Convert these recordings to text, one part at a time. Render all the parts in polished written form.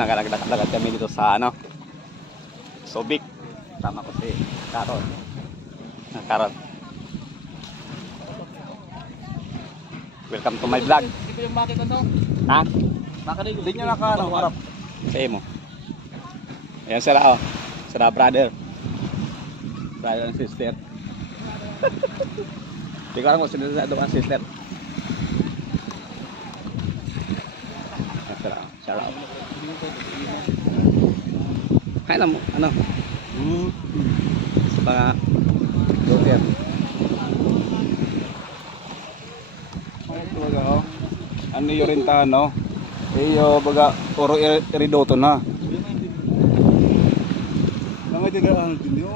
nakalagdag kami dito sa ano, Subic. Tama ko si Carol. Carol. Welcome to my vlog. Hindi ko yung makita no. Ha? Hindi nyo harap. Sa mo. Ayan sila oh. Sila brother. Brother and sister. Hindi ko alam kung sino sa doon sister. Ayan sila oh. Shout out. Kaya mo, ano? Sa mga daughter. Talaga oh. Ano yung rentano? Iyo baga puro iridoto na. Mga tigaan din yo.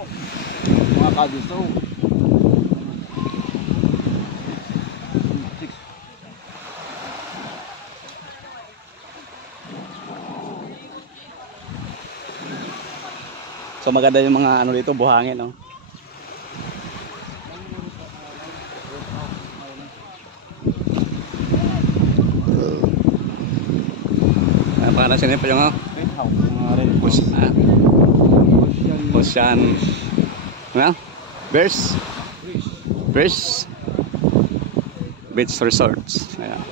Mga kadiso. So maganda yung mga ano dito, buhangin no. Para sini pa yung Ocean ano? Beach Resorts. Ayan.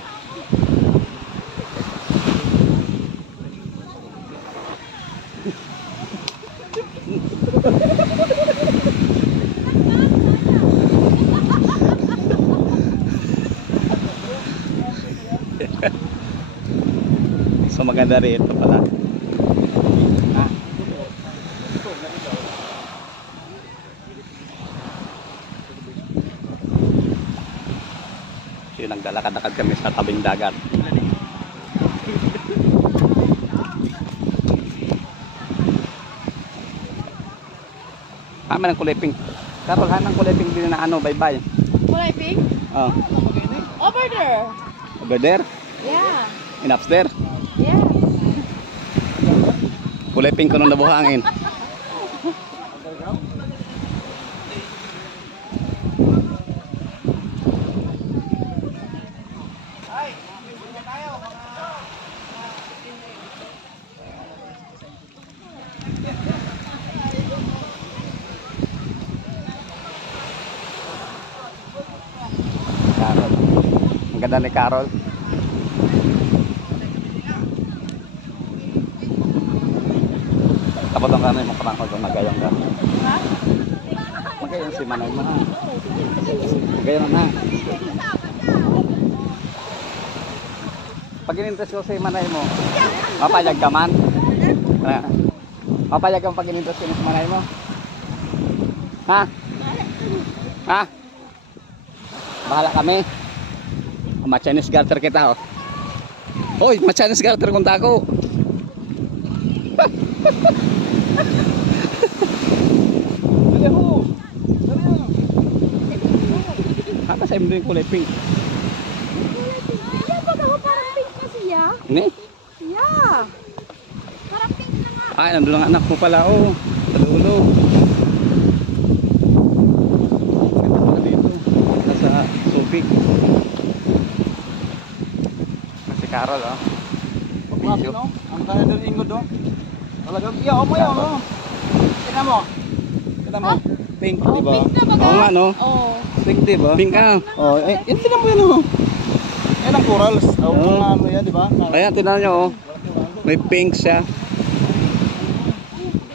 So maganda rin ito pala. So naglalakad-lakad kami sa tabing dagat. Haman ang kulay pink. Carol, hanang kulay pink din na ano, bye-bye. Kulay pink? Oh. Over there. Over there? Yeah. In upstairs? Yeah. Kulay pink ko nung nabuhangin. Carol. Ang ganda ni Carol. Tapos ang kanay mo parang kung magayong ka. Ha? Magayong si Manay mo ha. Magayong na. Pag in-interest ko si Manay mo, mapayag ka man? Mapayag kang pag in-interest ko si Manay mo? Ha? Ha? Bahala kami. Ma-Chinese garter kita oh. Hoy, ma-Chinese garter kung tako. Apa saya mending kulay pink? Yeah, baga ko parang pink kasi ya. Ini? Yeah. Parang pink na nga. Ay, nandun ang anak mo pala oh. Sa dulo. Ito pala dito. Nasa Subic. Si Carol oh. Video. Ang kaya doon ingod do. Talagang iya mo yan no. Tingnan mo. Kita mo. Pink, Oh, di ba? pink na baga. Oo nga no. Oh. Pink, di ba? Pink ah. Oh, eh, tingnan mo yan oh. Yan ang corals. Oh, mga ano yan, di ba? Ayan, tingnan nyo oh. May pink siya.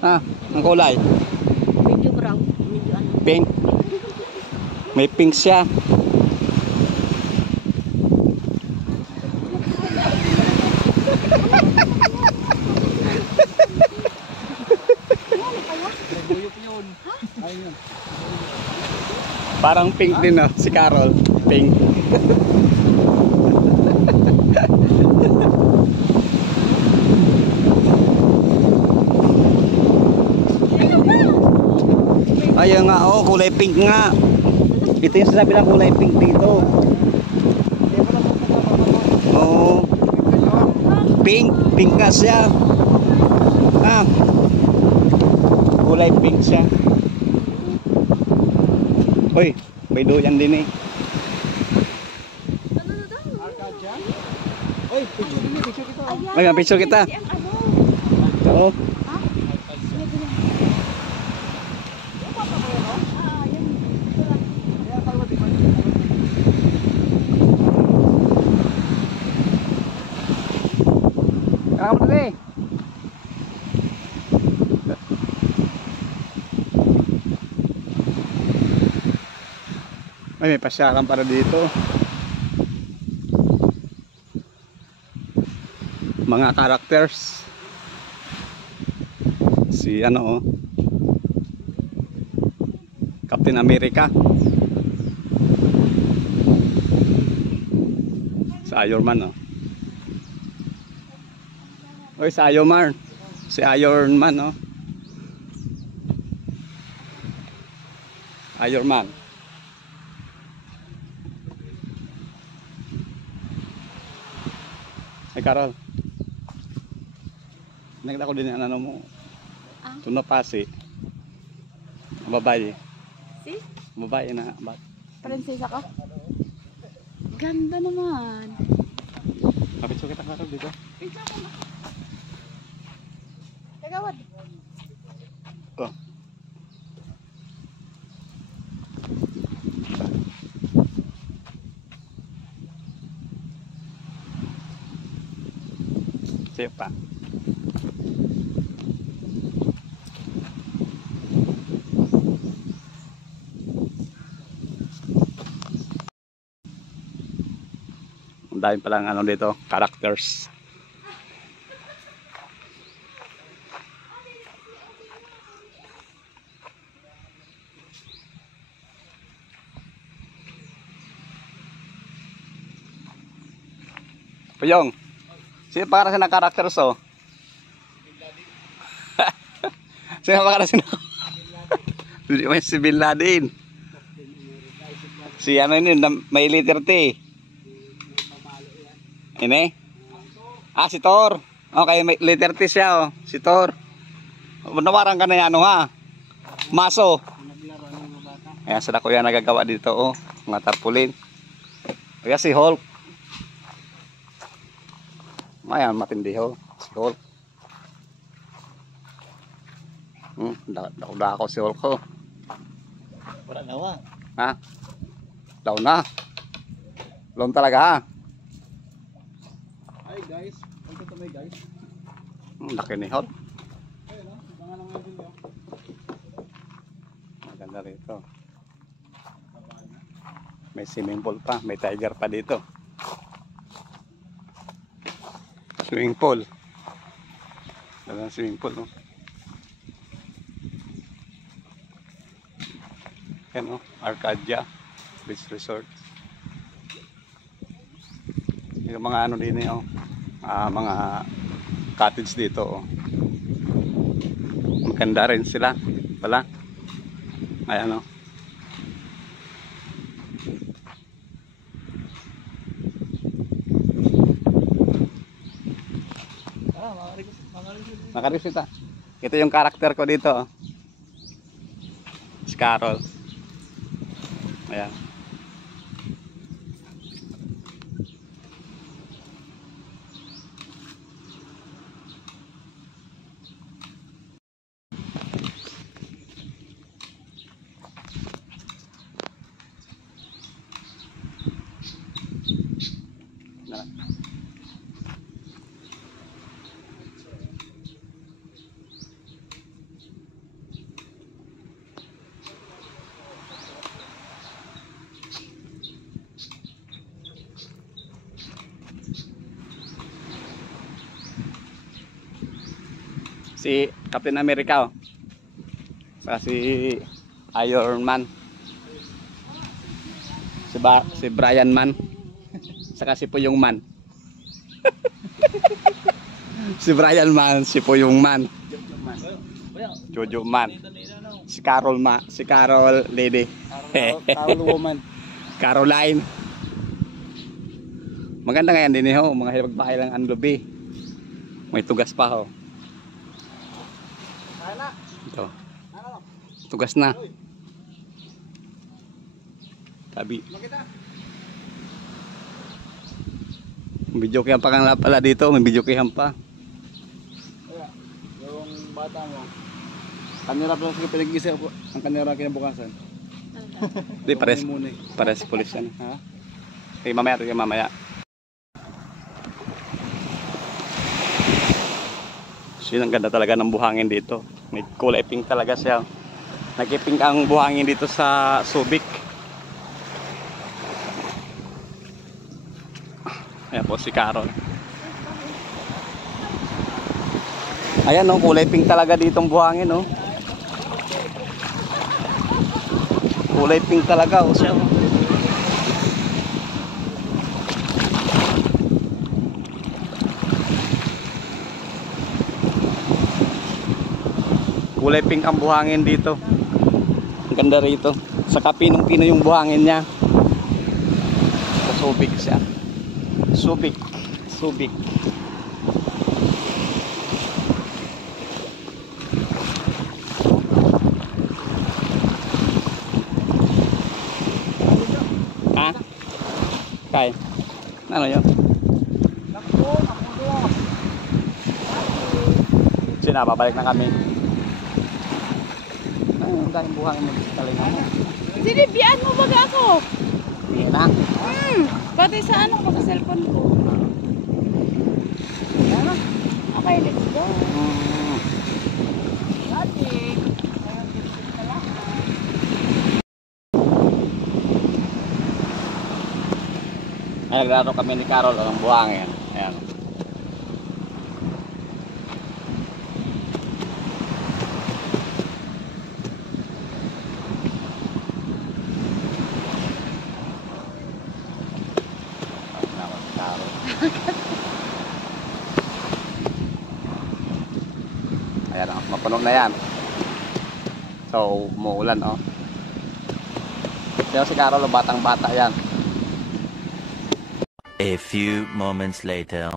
Ah, ang kulay. Medyo brown. Medyo ano. Pink. May pink siya. Parang pink din oh, si Carol. Pink. Ayun nga oh, kulay pink nga. Ito yung sasabi ng kulay pink dito. Oo. Pink, pink nga siya. Ah. Kulay pink siya. Hoy, may doyan din eh. Ano na daw? Oy, picture kita. Ayan. May picture kita. Ang ano. Oo. Ha? Ano ba yan? Ah, yun. Ito lang. Kaya mo dali. Ay, may pasyakan para dito. Mga characters. Si ano oh. Captain America. Sa Iron Man oh. Oy, sa Iron Man. Si Iron Man oh. Iron Man. Ay Carol. Nakita ko din ang ano mo. Ah? Tuna pasi. Ang babae. See? Ang babae na. Prinsesa ka? Ganda naman. Kapitso kita Carol dito. Picture mo na. Kagawad. Oh. Siapa? Ang dami palang ano dito, characters. Puyong. Sino para sa characters oh? Sino para sa si Bin Laden. Si ano ini may letter T. Ini? Ah, si Thor. Okay, may letter T siya oh. Si Thor. Nawarang ka na yan, ano ha? Maso. Ayan, sila kuya nagagawa dito oh. Mga tarpulin. Kaya si Hulk. Ayan, matindi ho. Si Hulk. Dako si Hulk ho. Wala na wa. Ha? Daw na. Long talaga ha. Hi guys. Welcome to my guys. Laki ni Hulk. Ayun no. Mga nang mga video. Maganda rito. May swimming pool pa. May tiger pa dito. Swimming pool. Dalang swimming pool, no? Yan, no? Arcadia Beach Resort. Yung mga ano din eh, oh. Mga cottage dito, oh. Maganda rin sila pala. Ayan, oh. Nakarisita. Ito yung karakter ko dito. Oh. Si Carol. Ayan. Si Captain America oh. Saka si Iron Man. Si Brian Man. Saka si Puyong Man. Si Brian Man, si Puyong Man. Jojo Man. Si Carol si Carol Lady. Carol woman. Caroline. Maganda ngayon din ho, mga hipagbahay lang ang lubi. May tugas pa ho. Ito. Tugas na. Tabi. May video kayang pa pala dito. May video kayang pa. Yo. bata mo. Kanira pa sa pinag-isa po. Ang kanira kinabukasan. Di, pares. Muna eh. Pares pulis yan. Ha? Okay, mamaya. So yun, ang ganda talaga ng buhangin dito. May kulay pink talaga siya. Nagipink ang buhangin dito sa Subic. Ayan po si Carol. Ayan, no, kulay pink talaga dito ang buhangin, no. Kulay pink talaga, oh, siya. Kulay pink ang buhangin dito. Ang ganda rito. Saka pinong-pino yung buhangin niya. Sa Subic siya. Subic. Ha? Kaya? Ano yun? Babalik na kami. Ay, ang daming buhangin mo sa talingan mo. Sinibiyaan mo baga ako? Hindi na. Pati sa ano ko sa cellphone ko. Okay, let's go. Ay, naglaro kami ni Carol ng buhangin. Ayan. Ayan, oh, mapuno na yan. So, umuulan, oh. Pero si Carol, batang bata yan. A few moments later.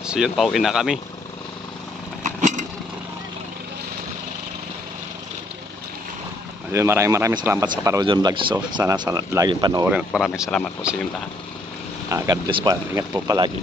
So yun, pauwi na kami. Ayun, maraming salamat sa Parojon Vlog. So sana laging panoorin. Maraming salamat po sa inyong lahat. God bless po. Ingat po palagi.